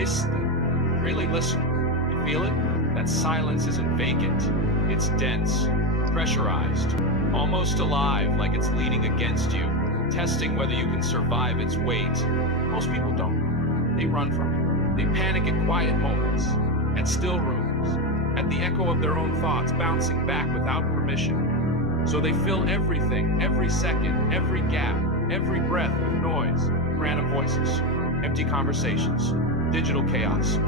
Really listen. You feel it? That silence isn't vacant. It's dense, pressurized, almost alive, like it's leaning against you, testing whether you can survive its weight. Most people don't. They run from it. They panic at quiet moments, at still rooms, at the echo of their own thoughts bouncing back without permission. So they fill everything, every second, every gap, every breath with noise, random voices, empty conversations, digital chaos,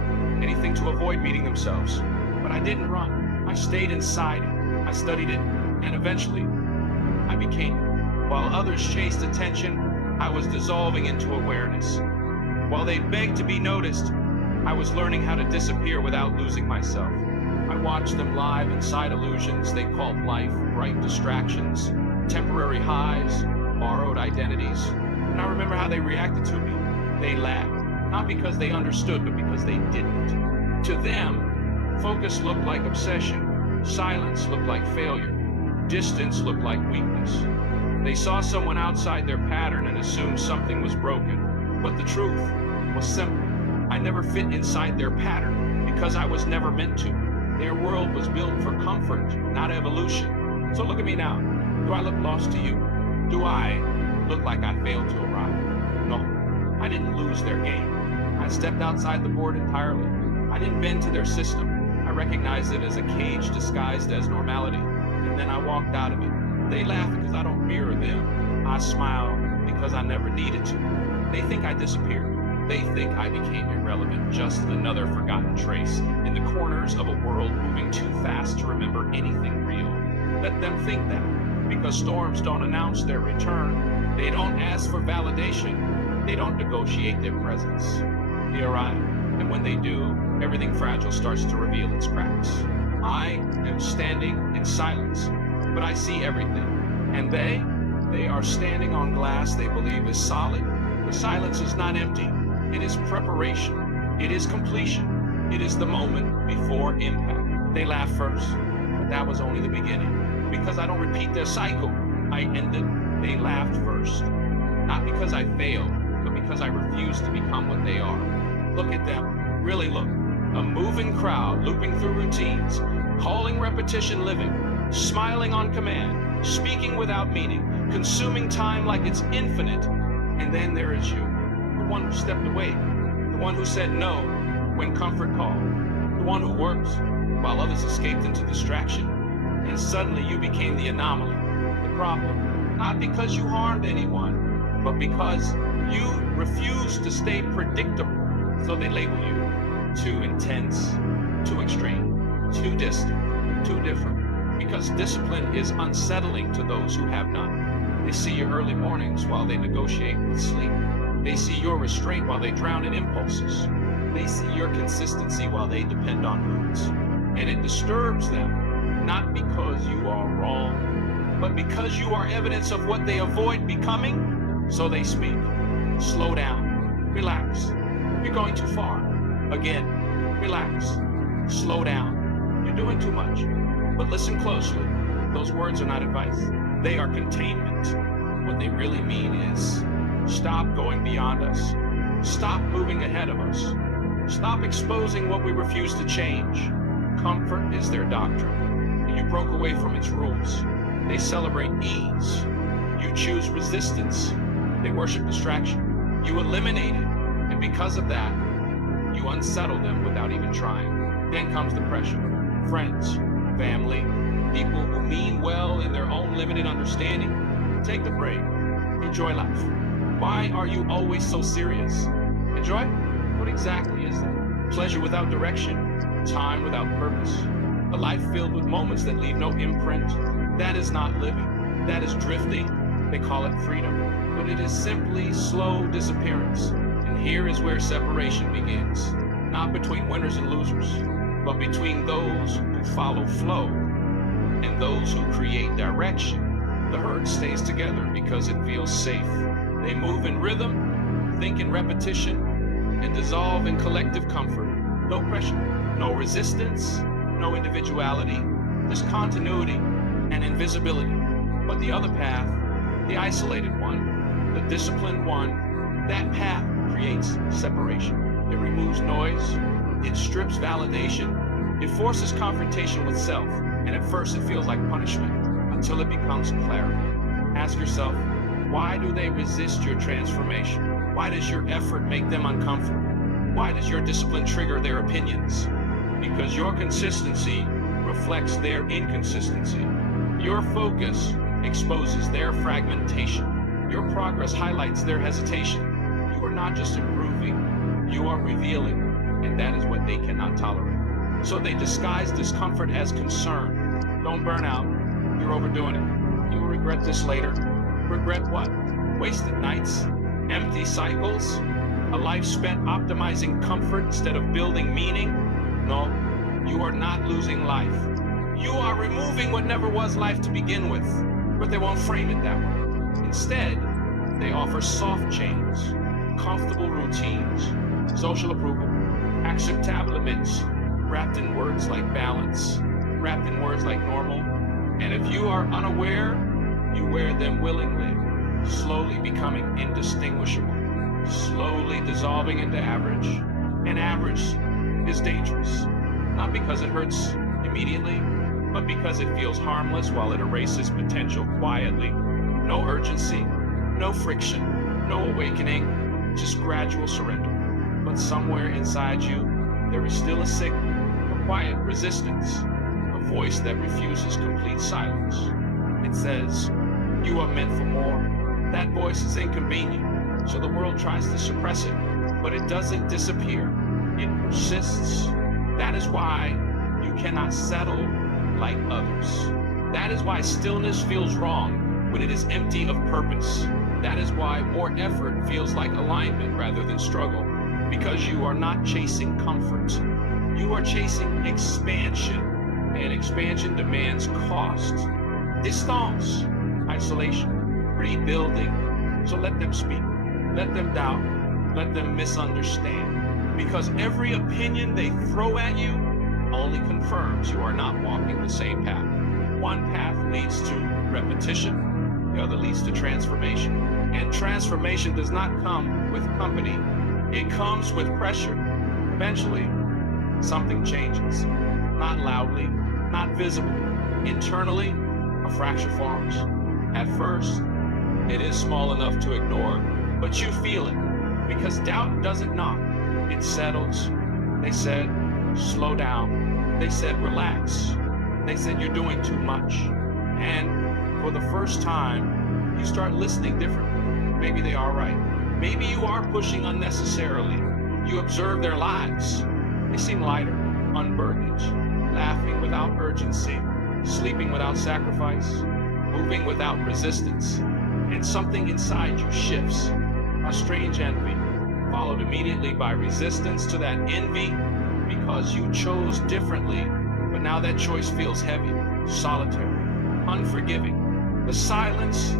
anything to avoid meeting themselves. But I didn't run. I stayed inside it. I studied it, and eventually, I became it. While others chased attention, I was dissolving into awareness. While they begged to be noticed, I was learning how to disappear without losing myself. I watched them live inside illusions they called life, bright distractions, temporary highs, borrowed identities. And I remember how they reacted to me. They laughed. Not because they understood, but because they didn't. To them, focus looked like obsession, silence looked like failure, distance looked like weakness. They saw someone outside their pattern and assumed something was broken. But the truth was simple. I never fit inside their pattern because I was never meant to. Their world was built for comfort, not evolution. So look at me now. Do I look lost to you? Do I look like I failed to arrive? No, I didn't lose their game. I stepped outside the board entirely. I didn't bend to their system. I recognized it as a cage disguised as normality. And then I walked out of it. They laugh because I don't mirror them. I smile because I never needed to. They think I disappeared. They think I became irrelevant, just another forgotten trace in the corners of a world moving too fast to remember anything real. Let them think that, because storms don't announce their return. They don't ask for validation. They don't negotiate their presence. They arrive, and when they do, everything fragile starts to reveal its cracks. I am standing in silence, but I see everything. And they are standing on glass they believe is solid. The silence is not empty. It is preparation. It is completion. It is the moment before impact. They laugh first, but that was only the beginning. Because I don't repeat their cycle, I ended. They laughed first. Not because I failed, but because I refused to become what they are. Look at them. Really look. A moving crowd looping through routines, calling repetition living, smiling on command, speaking without meaning, consuming time like it's infinite. And then there is you, the one who stepped away, the one who said no when comfort called, the one who works while others escaped into distraction. And suddenly you became the anomaly, the problem, not because you harmed anyone, but because you refused to stay predictable. So they label you too intense, too extreme, too distant, too different. Because discipline is unsettling to those who have none. They see your early mornings while they negotiate with sleep. They see your restraint while they drown in impulses. They see your consistency while they depend on moods. And it disturbs them, not because you are wrong, but because you are evidence of what they avoid becoming. So they speak. Slow down. Relax. You're going too far. Again, relax. Slow down. You're doing too much. But listen closely. Those words are not advice. They are containment. What they really mean is stop going beyond us. Stop moving ahead of us. Stop exposing what we refuse to change. Comfort is their doctrine, and you broke away from its rules. They celebrate ease. You choose resistance. They worship distraction. You eliminate it. And because of that, you unsettle them without even trying. Then comes the pressure. Friends, family, people who mean well in their own limited understanding. Take the break. Enjoy life. Why are you always so serious? Enjoy? What exactly is that? Pleasure without direction, time without purpose, a life filled with moments that leave no imprint. That is not living. That is drifting. They call it freedom. But it is simply slow disappearance. And here is where separation begins. Not between winners and losers, but between those who follow flow and those who create direction. The herd stays together because it feels safe. They move in rhythm, think in repetition, and dissolve in collective comfort. No pressure, no resistance, no individuality, just continuity and invisibility. But the other path, the isolated one, the disciplined one, that path creates separation. It removes noise. It strips validation. It forces confrontation with self. And at first it feels like punishment until it becomes clarity. Ask yourself, why do they resist your transformation? Why does your effort make them uncomfortable? Why does your discipline trigger their opinions? Because your consistency reflects their inconsistency. Your focus exposes their fragmentation. Your progress highlights their hesitation. You are not just improving, you are revealing, and that is what they cannot tolerate. So they disguise discomfort as concern. Don't burn out. You're overdoing it. You will regret this later. Regret what? Wasted nights? Empty cycles? A life spent optimizing comfort instead of building meaning? No, you are not losing life. You are removing what never was life to begin with, but they won't frame it that way. Instead, they offer soft chains, comfortable routines, social approval, acceptablements, wrapped in words like balance, wrapped in words like normal. And if you are unaware, you wear them willingly, slowly becoming indistinguishable, slowly dissolving into average. And average is dangerous, not because it hurts immediately, but because it feels harmless while it erases potential quietly. No urgency, no friction, no awakening, just gradual surrender. But somewhere inside you, there is still a signal, a quiet resistance, a voice that refuses complete silence. It says, you are meant for more. That voice is inconvenient, so the world tries to suppress it, but it doesn't disappear. It persists. That is why you cannot settle like others. That is why stillness feels wrong when it is empty of purpose. That is why more effort feels like alignment rather than struggle, because you are not chasing comfort. You are chasing expansion, and expansion demands cost. Distance, isolation, rebuilding. So let them speak, let them doubt, let them misunderstand, because every opinion they throw at you only confirms you are not walking the same path. One path leads to repetition, the other leads to transformation. And transformation does not come with company, it comes with pressure. Eventually, something changes, not loudly, not visibly. Internally, a fracture forms. At first, it is small enough to ignore, but you feel it, because doubt doesn't knock, it settles. They said, slow down. They said, relax. They said, you're doing too much. And for the first time, you start listening differently. Maybe they are right. Maybe you are pushing unnecessarily. You observe their lives. They seem lighter, unburdened, laughing without urgency, sleeping without sacrifice, moving without resistance. And something inside you shifts. A strange envy, followed immediately by resistance to that envy, because you chose differently, but now that choice feels heavy, solitary, unforgiving. The silence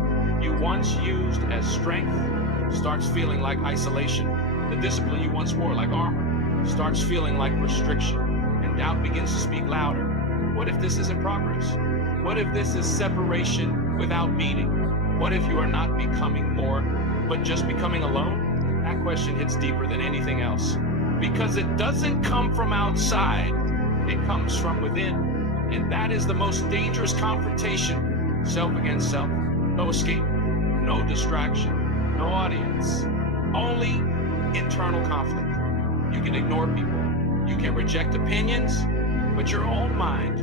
you once used as strength starts feeling like isolation. The discipline you once wore like armor starts feeling like restriction, and doubt begins to speak louder. What if this isn't progress? What if this is separation without meaning? What if you are not becoming more, but just becoming alone? That question hits deeper than anything else, because it doesn't come from outside, it comes from within. And that is the most dangerous confrontation, self against self. No escape, no distraction, no audience, only internal conflict. You can ignore people, you can reject opinions, but your own mind,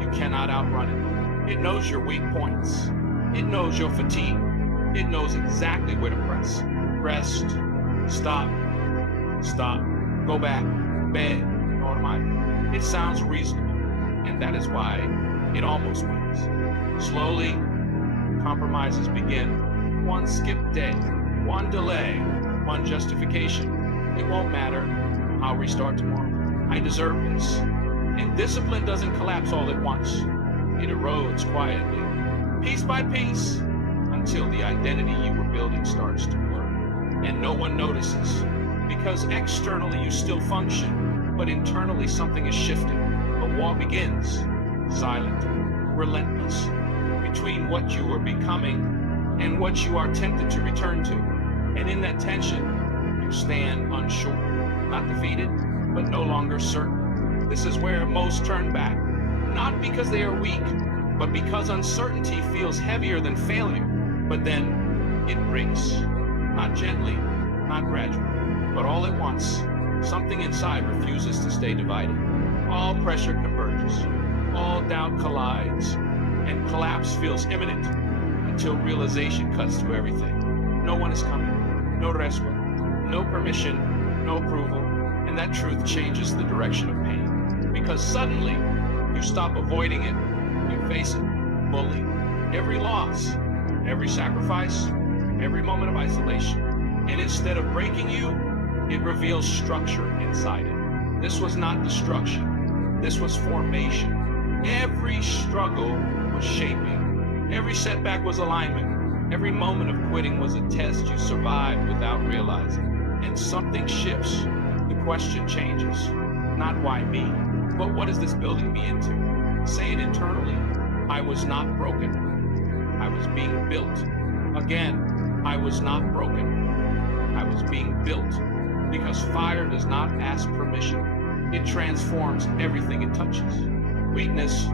you cannot outrun it. It knows your weak points, it knows your fatigue, it knows exactly where to press. Rest, stop, go back, bed, automatic. It sounds reasonable, and that is why it almost wins. Slowly, compromises begin. One skipped day, one delay, one justification. It won't matter. I'll restart tomorrow. I deserve this. And discipline doesn't collapse all at once. It erodes quietly, piece by piece, until the identity you were building starts to blur. And no one notices, because externally you still function, but internally something is shifting. A wall begins, silent, relentless, between what you are becoming and what you are tempted to return to. And in that tension, you stand unsure. not defeated, but no longer certain. This is where most turn back, not because they are weak, but because uncertainty feels heavier than failure. But then it breaks, not gently, not gradually, but all at once. Something inside refuses to stay divided. All pressure converges, all doubt collides, and collapse feels imminent until realization cuts through everything. No one is coming, no respite, no permission, no approval, and that truth changes the direction of pain. Because suddenly, you stop avoiding it, you face it, fully. Every loss, every sacrifice, every moment of isolation. And instead of breaking you, it reveals structure inside it. This was not destruction. This was formation. Every struggle was shaping. Every setback was alignment. Every moment of quitting was a test you survived without realizing. And something shifts. The question changes. Not why me, but what is this building me into? Say it internally. I was not broken. I was being built. Again, I was not broken. I was being built. Because fire does not ask permission. It transforms everything it touches. Weakness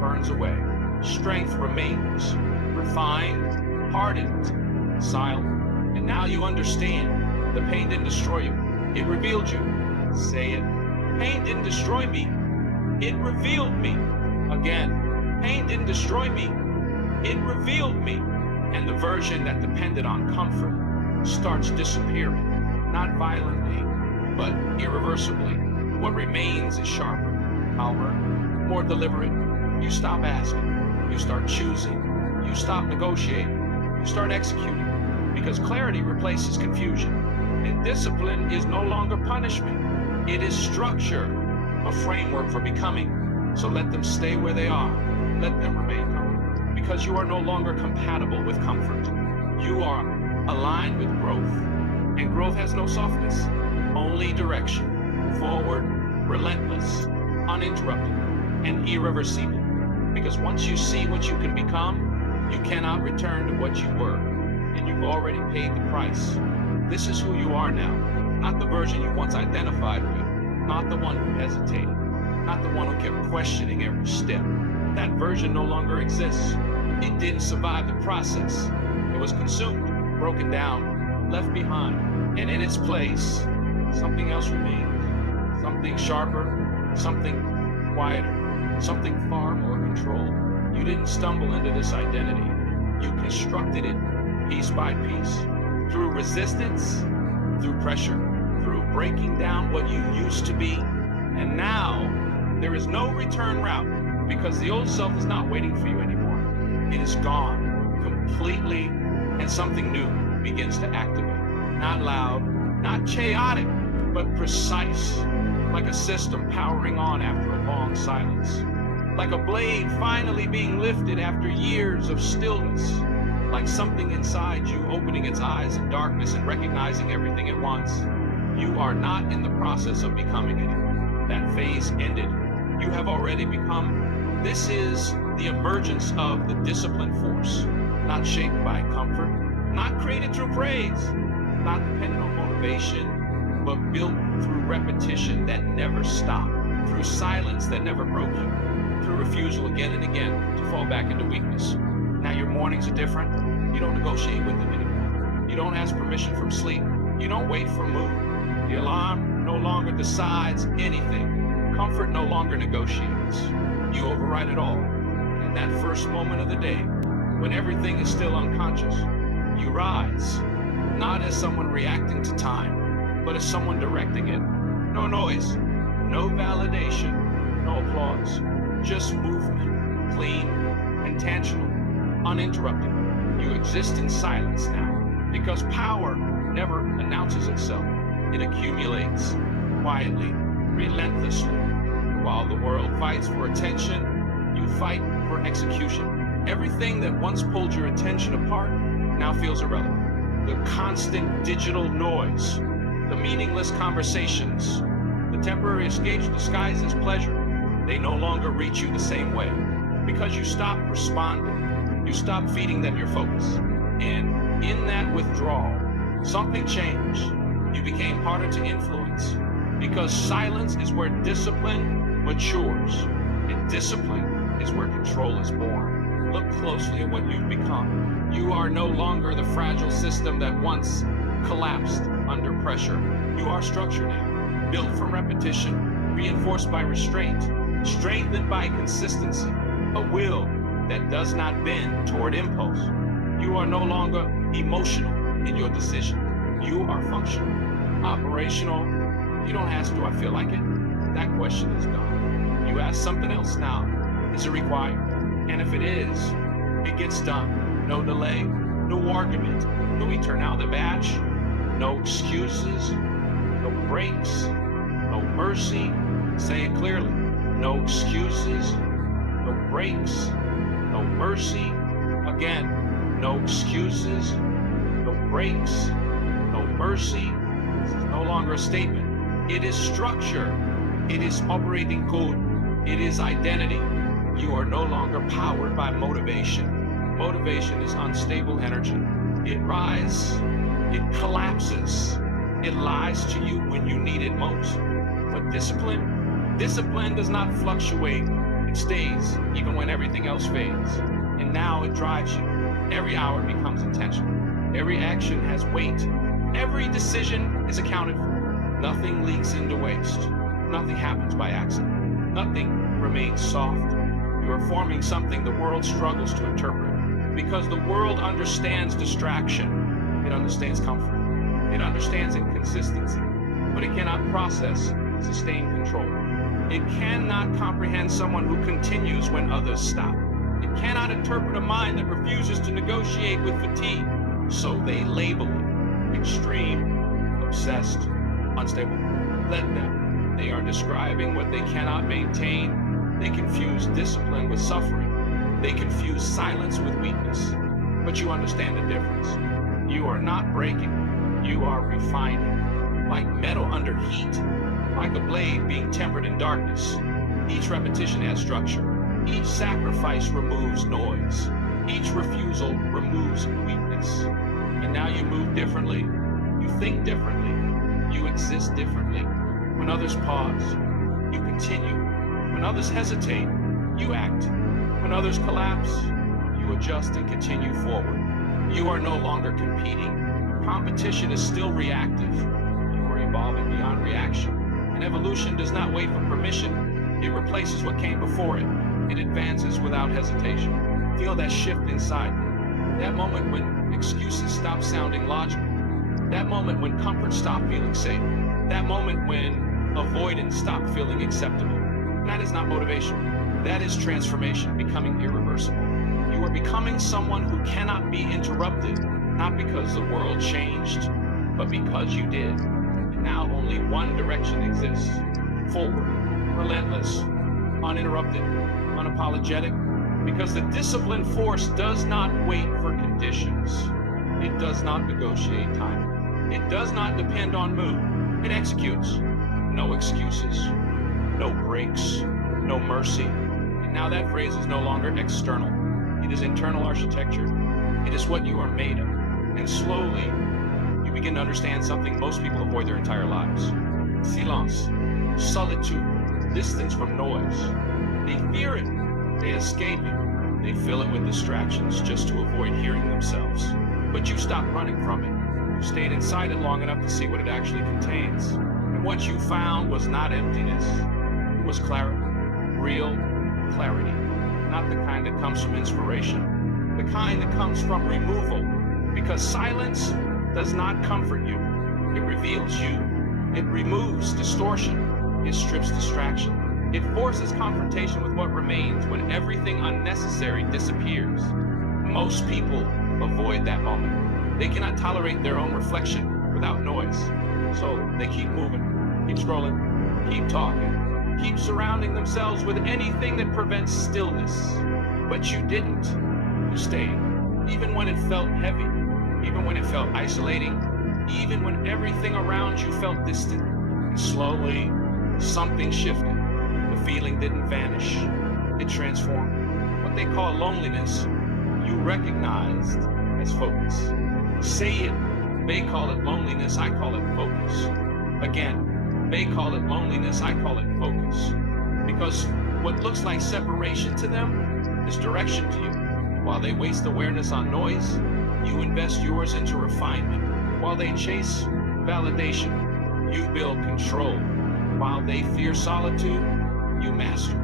burns away. Strength remains. Refined, hardened, silent. And now you understand. The pain didn't destroy you. It revealed you. Say it. Pain didn't destroy me. It revealed me. Again, pain didn't destroy me. It revealed me. And the version that depended on comfort starts disappearing. Not violently, but irreversibly. What remains is sharper, calmer, more deliberate. You stop asking. You start choosing. You stop negotiating. You start executing. Because clarity replaces confusion. And discipline is no longer punishment. It is structure, a framework for becoming. So let them stay where they are. Let them remain comfortable. Because you are no longer compatible with comfort. You are aligned with growth. And growth has no softness, only direction. Forward, relentless, uninterrupted, and irreversible. Because once you see what you can become, you cannot return to what you were. And you've already paid the price. This is who you are now. Not the version you once identified with. Not the one who hesitated. Not the one who kept questioning every step. That version no longer exists. It didn't survive the process. It was consumed, broken down, left behind. And in its place, something else remains. Something sharper, something quieter, something far more controlled. You didn't stumble into this identity. You constructed it piece by piece. Through resistance, through pressure, through breaking down what you used to be. And now, there is no return route because the old self is not waiting for you anymore. It is gone completely, and something new begins to activate. Not loud, not chaotic, but precise, like a system powering on after a long silence. Like a blade finally being lifted after years of stillness. Like something inside you opening its eyes in darkness and recognizing everything at once. You are not in the process of becoming it. That phase ended. You have already become. This is the emergence of the disciplined force, not shaped by comfort, not created through praise, not dependent on motivation, but built through repetition that never stopped, through silence that never broke you, through refusal again and again to fall back into weakness. Now your mornings are different. You don't negotiate with them anymore. You don't ask permission from sleep. You don't wait for mood. The alarm no longer decides anything. Comfort no longer negotiates. You override it all. And in that first moment of the day, when everything is still unconscious, you rise, not as someone reacting to time, but as someone directing it. No noise, no validation, no applause, just movement, clean, intentional, uninterrupted. You exist in silence now, because power never announces itself. It accumulates quietly, relentlessly. And while the world fights for attention, you fight for execution. Everything that once pulled your attention apart now feels irrelevant. The constant digital noise, the meaningless conversations, the temporary escapes disguised as pleasure, they no longer reach you the same way because you stop responding. You stop feeding them your focus. And in that withdrawal, something changed. You became harder to influence, Because silence is where discipline matures, and discipline is where control is born. Look closely at what you've become. You are no longer the fragile system that once collapsed under pressure. You are structure now, built from repetition, reinforced by restraint, strengthened by consistency, a will that does not bend toward impulse. You are no longer emotional in your decision. You are functional, operational. You don't ask, do I feel like it? That question is gone. You ask something else now. Is it required? And if it is, it gets done. No delay, no argument, no eternal debauch, no excuses, no breaks, no mercy. Say it clearly. No excuses, no breaks, no mercy. Again, no excuses, no breaks, no mercy. This is no longer a statement. It is structure. It is operating code. It is identity. You are no longer powered by motivation. Motivation is unstable energy. It rises, it collapses, it lies to you when you need it most. But discipline does not fluctuate. It stays even when everything else fades. And now it drives you. Every hour becomes intentional. Every action has weight. Every decision is accounted for. Nothing leaks into waste. Nothing happens by accident. Nothing remains soft. You are forming something the world struggles to interpret. Because the world understands distraction. It understands comfort. It understands inconsistency. But it cannot process sustained control. It cannot comprehend someone who continues when others stop. It cannot interpret a mind that refuses to negotiate with fatigue. So they label it extreme, obsessed, unstable. Let them. They are describing what they cannot maintain. They confuse discipline with suffering. They confuse silence with weakness. But you understand the difference. You are not breaking. You are refining. Like metal under heat. Like a blade being tempered in darkness. Each repetition adds structure. Each sacrifice removes noise. Each refusal removes weakness. And now you move differently. You think differently. You exist differently. When others pause, you continue. When others hesitate, you act. When others collapse, you adjust and continue forward. You are no longer competing. Competition is still reactive. You are evolving beyond reaction. And evolution does not wait for permission. It replaces what came before it. It advances without hesitation. Feel that shift inside you. That moment when excuses stop sounding logical. That moment when comfort stopped feeling safe. That moment when avoidance stopped feeling acceptable. That is not motivation. That is transformation, becoming irreversible. You are becoming someone who cannot be interrupted, not because the world changed, but because you did. And now only one direction exists. Forward, relentless, uninterrupted, unapologetic, because the disciplined force does not wait for conditions. It does not negotiate time. It does not depend on mood. It executes. No excuses, no breaks, no mercy. And now that phrase is no longer external. It is internal architecture. It is what you are made of. And slowly, you begin to understand something most people avoid their entire lives. Silence, solitude, distance from noise. They fear it. They escape it. They fill it with distractions just to avoid hearing themselves. But you stopped running from it. You stayed inside it long enough to see what it actually contains. And what you found was not emptiness. It was clarity. Real clarity. Not the kind that comes from inspiration. The kind that comes from removal. Because silence does not comfort you. It reveals you. It removes distortion. It strips distraction. It forces confrontation with what remains when everything unnecessary disappears. Most people avoid that moment. They cannot tolerate their own reflection without noise. So they keep moving, keep scrolling, keep talking, keep surrounding themselves with anything that prevents stillness. But you didn't. You stayed. Even when it felt heavy, even when it felt isolating, even when everything around you felt distant. And slowly, something shifted. The feeling didn't vanish. It transformed. What they call loneliness, you recognized as focus. Say it. They call it loneliness. I call it focus. Again, They call it loneliness, I call it focus. Because what looks like separation to them is direction to you. While they waste awareness on noise, you invest yours into refinement. While they chase validation, you build control. While they fear solitude, you master.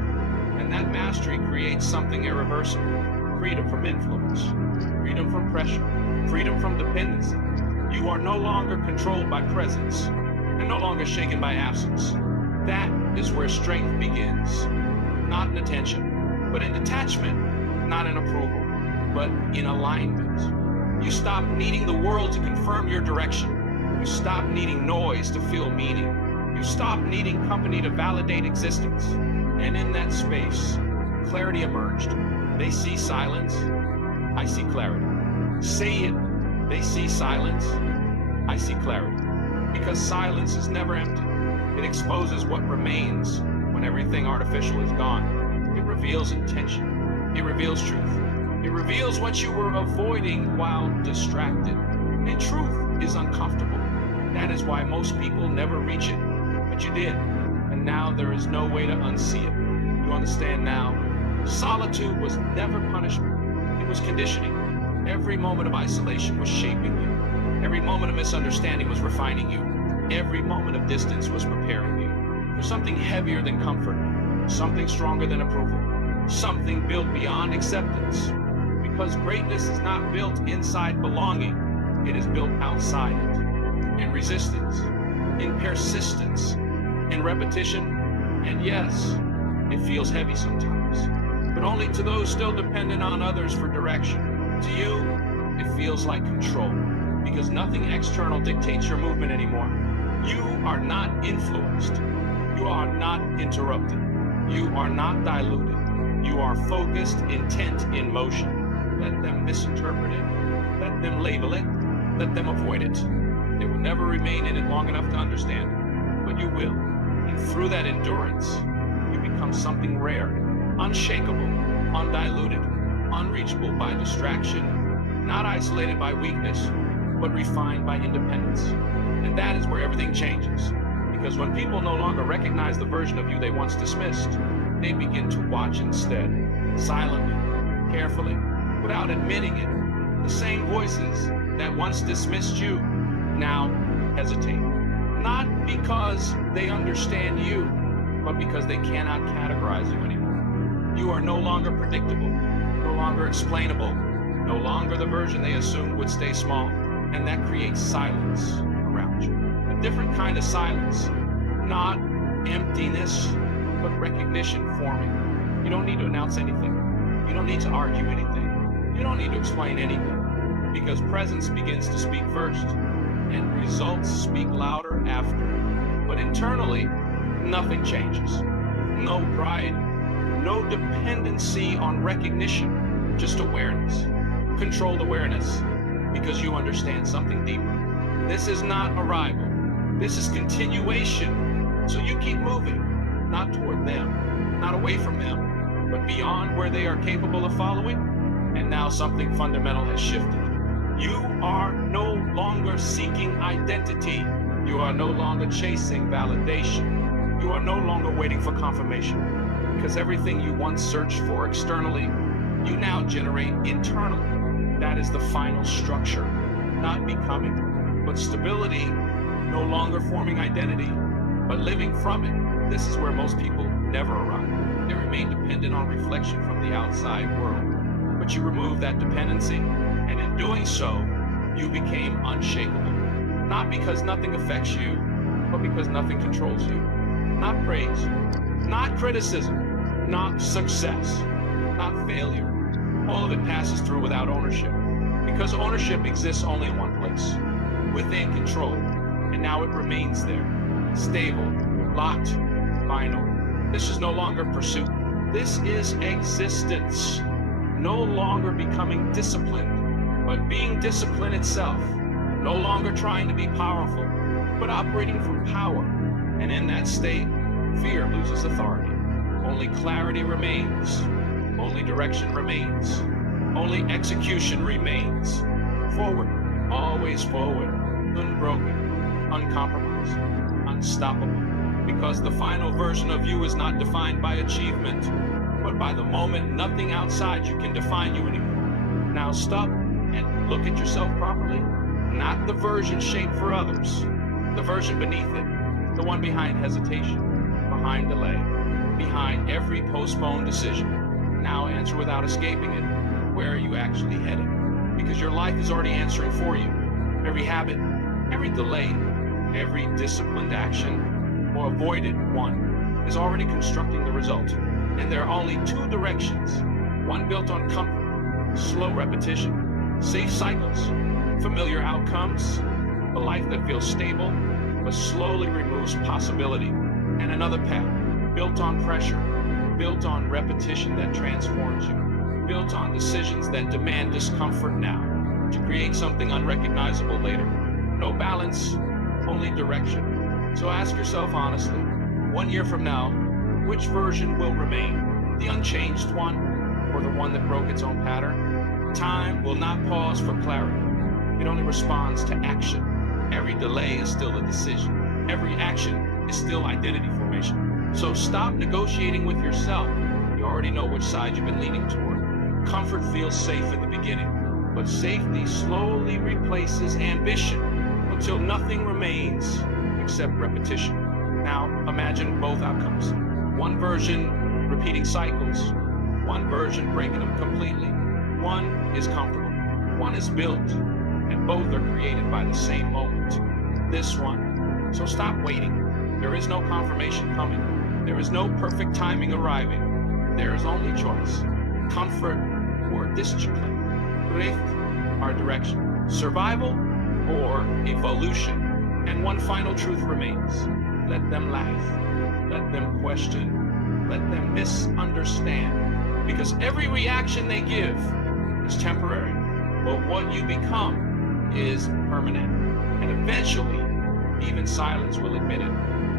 And that mastery creates something irreversible. Freedom from influence, freedom from pressure, freedom from dependency. You are no longer controlled by presence and no longer shaken by absence. That is where strength begins. Not in attention, but in detachment. Not in approval, but in alignment. You stop needing the world to confirm your direction. You stop needing noise to feel meaning. You stop needing company to validate existence. And in that space, clarity emerged. They see silence, I see clarity. Say it, they see silence, I see clarity. Because silence is never empty. It exposes what remains when everything artificial is gone. It reveals intention. It reveals truth. It reveals what you were avoiding while distracted. And truth is uncomfortable. That is why most people never reach it. But you did. And now there is no way to unsee it. You understand now? Solitude was never punishment. It was conditioning. Every moment of isolation was shaping you. Every moment of misunderstanding was refining you. Every moment of distance was preparing you for something heavier than comfort, something stronger than approval, something built beyond acceptance. Because greatness is not built inside belonging, it is built outside it. In resistance, in persistence, in repetition, and yes, it feels heavy sometimes, but only to those still dependent on others for direction. To you, it feels like control, because nothing external dictates your movement anymore. You are not influenced. You are not interrupted. You are not diluted. You are focused, intent, in motion. Let them misinterpret it. Let them label it. Let them avoid it. They will never remain in it long enough to understand it, but you will. And through that endurance, you become something rare, unshakable, undiluted, unreachable by distraction, not isolated by weakness, but refined by independence. And that is where everything changes. Because when people no longer recognize the version of you they once dismissed, they begin to watch instead, silently, carefully, without admitting it. The same voices that once dismissed you now hesitate. Not because they understand you, but because they cannot categorize you anymore. You are no longer predictable, no longer explainable, no longer the version they assumed would stay small. And that creates silence around you. A different kind of silence, not emptiness, but recognition forming. You don't need to announce anything. You don't need to argue anything. You don't need to explain anything, because presence begins to speak first, and results speak louder after. But internally, nothing changes. No pride, no dependency on recognition, just awareness. Controlled awareness, because you understand something deeper. This is not arrival. This is continuation. So you keep moving, not toward them, not away from them, but beyond where they are capable of following. And now something fundamental has shifted. You are no longer seeking identity. You are no longer chasing validation. You are no longer waiting for confirmation, because everything you once searched for externally, you now generate internally. That is the final structure, not becoming, but stability, no longer forming identity, but living from it. This is where most people never arrive. They remain dependent on reflection from the outside world. But you remove that dependency, and in doing so, you became unshakable. Not because nothing affects you, but because nothing controls you. Not praise, not criticism, not success, not failure. All of it passes through without ownership, because ownership exists only in one place, within control, and now it remains there, stable, locked, final. This is no longer pursuit. This is existence. No longer becoming disciplined, but being discipline itself. No longer trying to be powerful, but operating from power. And in that state, fear loses authority. Only clarity remains. Only direction remains. Only execution remains. Forward, always forward, unbroken. uncompromised, unstoppable. Because the final version of you is not defined by achievement, but by the moment nothing outside you can define you anymore. Now stop and look at yourself properly. Not the version shaped for others, the version beneath it, the one behind hesitation, behind delay, behind every postponed decision. Now answer without escaping it. Where are you actually headed? Because your life is already answering for you. Every habit, every delay, every disciplined action or avoided one is already constructing the result. And there are only two directions. One built on comfort, slow repetition, safe cycles, familiar outcomes, a life that feels stable but slowly removes possibility. And another path built on pressure, built on repetition that transforms you, built on decisions that demand discomfort now to create something unrecognizable later. No balance, only direction. So ask yourself honestly, 1 year from now, which version will remain? The unchanged one or the one that broke its own pattern? Time will not pause for clarity. It only responds to action. Every delay is still a decision. Every action is still identity formation. So stop negotiating with yourself. You already know which side you've been leaning toward. Comfort feels safe in the beginning, but safety slowly replaces ambition until nothing remains except repetition. Now imagine both outcomes. One version repeating cycles, one version breaking them completely. One is comfortable, one is built, and both are created by the same moment, this one. So stop waiting. There is no confirmation coming. There is no perfect timing arriving. There is only choice. Comfort or discipline. Drift, our direction. Survival or evolution. And one final truth remains. Let them laugh. Let them question. Let them misunderstand. Because every reaction they give is temporary. But what you become is permanent. And eventually, even silence will admit it.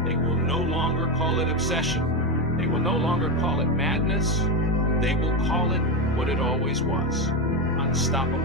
They will no longer call it obsession. They will no longer call it madness. They will call it what it always was, unstoppable.